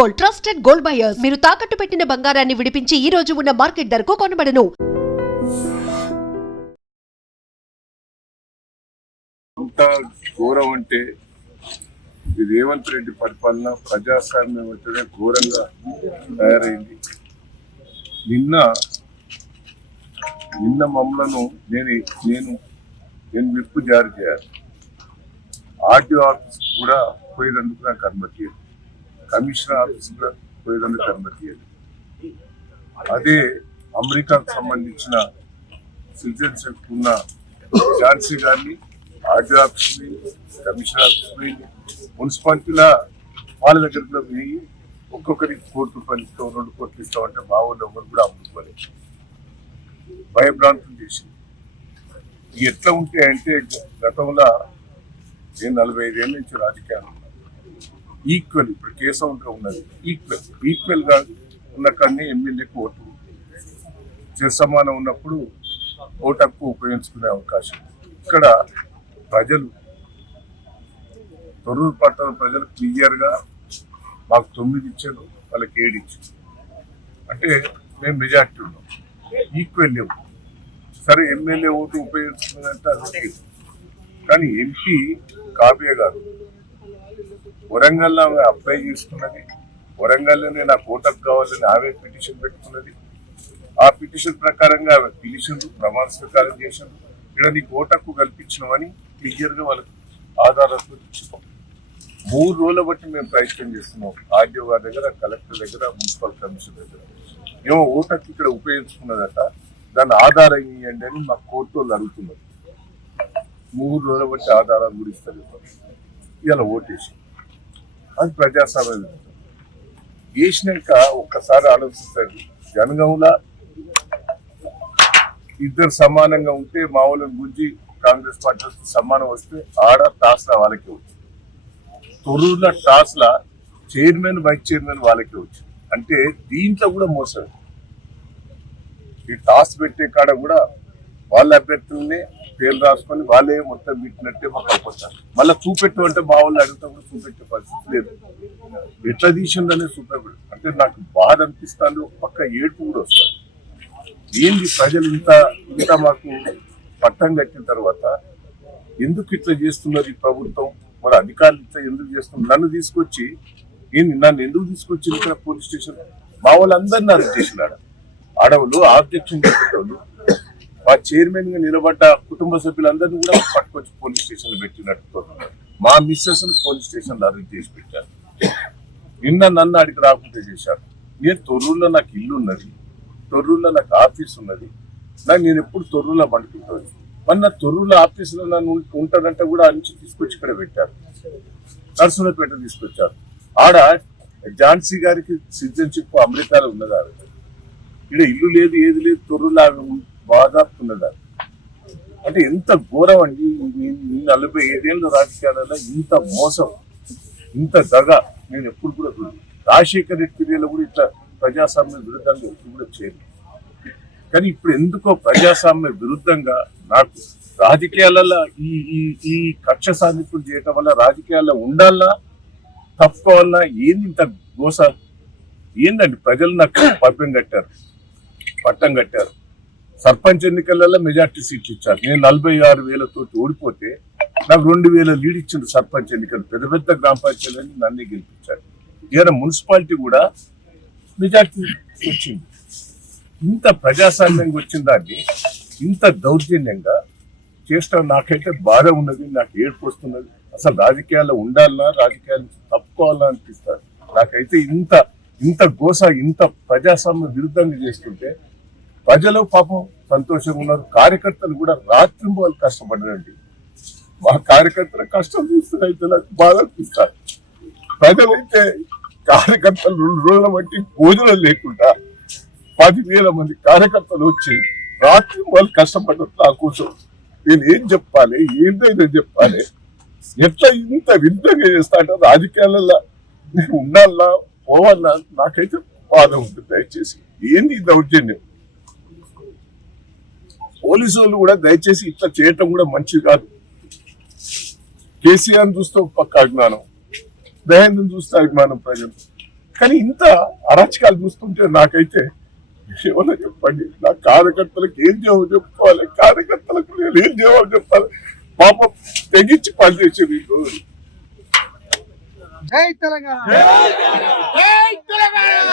Gold, trusted gold buyers. మీరు తాకట్టు పెట్టిన బంగారాన్ని విడిపించి ఈ రోజు ఉన్న మార్కెట్ ధరకు కొనబడను. అంత ఘోరం అంటే ఇది రేవంత్ రెడ్డి పరిపాలన ప్రజాస్వామ్యం వచ్చే ఘోరంగా తయారైంది. నిన్న మమ్మలను నేను విప్పు జారీ చేయాలి. ఆర్టీఓ ఆఫీస్ కూడా పోయేందుకు నాకు అనుమతి లేదు. కమిషనర్ ఆఫీస్ కూడా పోయేందుకు అనుమతి లేదు. అదే అమెరికాకు సంబంధించిన సిటిజన్షిప్ ఉన్న ఝాన్సీ గారిని ఆర్టీఓ ఆఫీస్ కమిషనర్ ఆఫీస్ మున్సిపాలిటీల వాళ్ళ దగ్గర కూడా పోయి ఒక్కొక్కరికి ₹1 కోటి ఇస్తాం, ₹2 కోట్లు ఇస్తాం అంటే మా ఊళ్ళో ఎవరు కూడా అమ్ముకోవాలి. భయభ్రాంతులు చేసింది. ఎట్లా ఉంటే అంటే గతంలో నేను 45 ఏళ్ళ నుంచి రాజకీయాలు ఈక్వల్ ఇప్పుడు కేసంగా ఉన్నది ఈక్వల్ గా ఉన్న కానీ ఎమ్మెల్యేకు ఓటు సమానం ఉన్నప్పుడు ఓటు హక్కు ఉపయోగించుకునే అవకాశం. ఇక్కడ ప్రజలు తొర్రూరు పట్టణ ప్రజలు క్లియర్ గా మాకు 9 ఇచ్చారు, వాళ్ళకి 7 ఇచ్చారు. అంటే మేము మెజార్టీ ఉన్నాం, ఈక్వల్ లేవు. సరే ఎమ్మెల్యే ఓటు ఉపయోగించుకున్నదంటే అది, కానీ ఎంపీ కావ్య గారు వరంగల్లో ఆమె అప్లై చేసుకున్నది, వరంగల్లోనే నాకు ఓటకు కావాలని ఆమె పిటిషన్ పెట్టుకున్నది. ఆ పిటిషన్ ప్రకారంగా ఆమె పిలిచిండ్రు, ప్రమాణ స్వీకారం చేసిండ్రు. ఇక్కడ నీకు ఓటకు కల్పించినామని క్లియర్ గా వాళ్ళకి ఆధారాలతో ఇచ్చినాం. 3 రోజుల బట్టి మేము ప్రయత్నం చేస్తున్నాం. ఆర్డీఓ గారి దగ్గర, కలెక్టర్ దగ్గర, మున్సిపల్ కమిషనర్ దగ్గర. ఏమో ఓటకు ఇక్కడ ఉపయోగించుకున్నదట, దాన్ని ఆధారం ఇవ్వండి అని మా కోర్టు వాళ్ళు అడుగుతున్నారు. 3 రోజుల బట్టి ఆధారాలు కూడా ఇస్తారు. ఇలా ఓటేసి అది ప్రజాస్వామ్యం వేసినాక ఒక్కసారి ఆలోచిస్తారు. జనగంలో ఇద్దరు సమానంగా ఉంటే మా వాళ్ళని గురించి కాంగ్రెస్ పార్టీ సమానం వస్తే ఆడ టాస్ల వాళ్ళకే వచ్చింది. తొర్రూరులో టాస్ల చైర్మన్ వైస్ చైర్మన్ వాళ్ళకే వచ్చింది. అంటే దీంట్లో కూడా మోసం. ఈ టాస్ పెట్టే కాడ కూడా వాళ్ళ అభ్యర్థులనే పేర్లు రాసుకొని వాళ్ళే మొత్తం పెట్టినట్టే మాకు అయిపోతారు. మళ్ళీ చూపెట్టు అంటే మా వాళ్ళు అడిగితే కూడా చూపెట్టే పరిస్థితి లేదు. ఎట్లా తీసిందనే చూపెట్టు అంటే నాకు బాధ అనిపిస్తుంది. ఒక పక్క ఏడుపు కూడా వస్తుంది. ఏంది ప్రజలు ఇంత మాకు పట్టం కట్టిన తర్వాత ఎందుకు ఇట్లా చేస్తున్నారు ఈ ప్రభుత్వం, మరి అధికారులు ఇట్లా ఎందుకు చేస్తున్నారు? నన్ను ఎందుకు తీసుకొచ్చి ఇక్కడ పోలీస్ స్టేషన్ మా వాళ్ళందరినీ అరెస్ట్ చేసినాడు. అడవులు ఆబ్జెక్షన్ చెప్పేటోళ్ళు, మా చైర్మన్ గా నిలబడ్డ కుటుంబ సభ్యులందరినీ కూడా పట్టుకొచ్చి పోలీస్ స్టేషన్ లో పెట్టినట్టు మా మిస్సెస్ పోలీస్ స్టేషన్ లో అరెస్ట్ చేసి పెట్టారు. నిన్న నన్ను అడిగి రాకుండా చేశారు. నేను తొర్రూరులో నాకు ఇల్లు ఉన్నది, తొర్రూరులో నాకు ఆఫీస్ ఉన్నది, నేను ఎప్పుడు తొర్రూరులో పండుకుంటుంది. మొన్న తొర్రూరులో ఆఫీసులో నన్ను ఉంటానంటే కూడా ఆ నుంచి తీసుకొచ్చి ఇక్కడ పెట్టారు. నర్సులపేట తీసుకొచ్చారు. ఆడ ఝాన్సీ గారికి సిటిజన్షిప్ అమెరికాలో ఉన్నదా? ఇక్కడ ఇల్లు లేదు, ఏది లేదు, తొర్రూరులో బాధాపున్నదా? అంటే ఎంత ఘోరం అండి. 45 ఏళ్ళ రాజకీయాలలో ఇంత మోసం, ఇంత దగ నేను ఎప్పుడు కూడా రాజశేఖర రెడ్డి పీరియడ్లో కూడా ఇట్లా ప్రజాస్వామ్య విరుద్ధంగా ఎప్పుడు కూడా చేయలేదు. కానీ ఇప్పుడు ఎందుకో ప్రజాస్వామ్య విరుద్ధంగా నాకు రాజకీయాలలో ఈ కక్ష సాధింపులు చేయటం వల్ల రాజకీయాల్లో ఉండాలన్నా తప్పుకోవాలన్నా ఏంది ఇంత గోస? ఏందండి? ప్రజలు నాకు పట్టం కట్టారు. సర్పంచ్ ఎన్నికలలో మెజార్టీ సీట్లు ఇచ్చారు. నేను 46,000 ఓడిపోతే నాకు 2,000 లీడ్ ఇచ్చిండు సర్పంచ్ ఎన్నికలు. పెద్ద పెద్ద గ్రామ పంచాయతీలని నన్నే గెలిపించారు. ఇవాళ మున్సిపాలిటీ కూడా మెజార్టీ వచ్చింది. ఇంత ప్రజాస్వామ్యంగా వచ్చిన దాన్ని ఇంత దౌర్జన్యంగా చేస్తాం. నాకైతే బాధ ఉన్నది, నాకు ఏడుపు వస్తున్నది. అసలు రాజకీయాల్లో ఉండాలన్నా, రాజకీయాలు తప్పుకోవాలన్నా అనిపిస్తారు. నాకైతే ఇంత గోస, ఇంత ప్రజాస్వామ్య విరుద్ధంగా చేస్తుంటే ప్రజలు పాపం సంతోషంగా ఉన్నారు. కార్యకర్తలు కూడా రాత్రింబోలు కష్టపడ్డారండి. మా కార్యకర్తల కష్టం చూస్తే అయితే నాకు బాధ అనిపిస్తారు. ప్రజలైతే కార్యకర్తలు 2 రోజుల బట్టి భోజనం లేకుండా 10,000 మంది కార్యకర్తలు వచ్చి రాత్రి వాళ్ళు కష్టపడ్డారు నా కోసం. నేను ఏం చెప్పాలి, ఏంటైనా చెప్పాలి? ఎట్లా ఇంత విరుద్ధంగా చేస్తా అంటే రాజకీయాలలో నేను ఉండాలా పోవాలా? నాకైతే బాధ ఉంటుంది. దయచేసి ఏంది దౌర్జన్యం? పోలీసు వాళ్ళు కూడా దయచేసి ఇట్లా చేయటం కూడా మంచిది కాదు. కేసీఆర్ చూస్తే ఒక పక్క అభిమానం, దయానంద్ చూస్తే అభిమానం ప్రజలు. కానీ ఇంత అరాచకాలు చూస్తుంటే నాకైతే ఏమన్నా చెప్పండి, నా కార్యకర్తలకు ఏం జవాబు చెప్పుకోవాలి, కార్యకర్తలకు నేను ఏం జవాబు చెప్పాలి? పాపం తెగించి పనిచేసేది ఈ రోజు. జై తెలంగాణ. జై తెలంగాణ.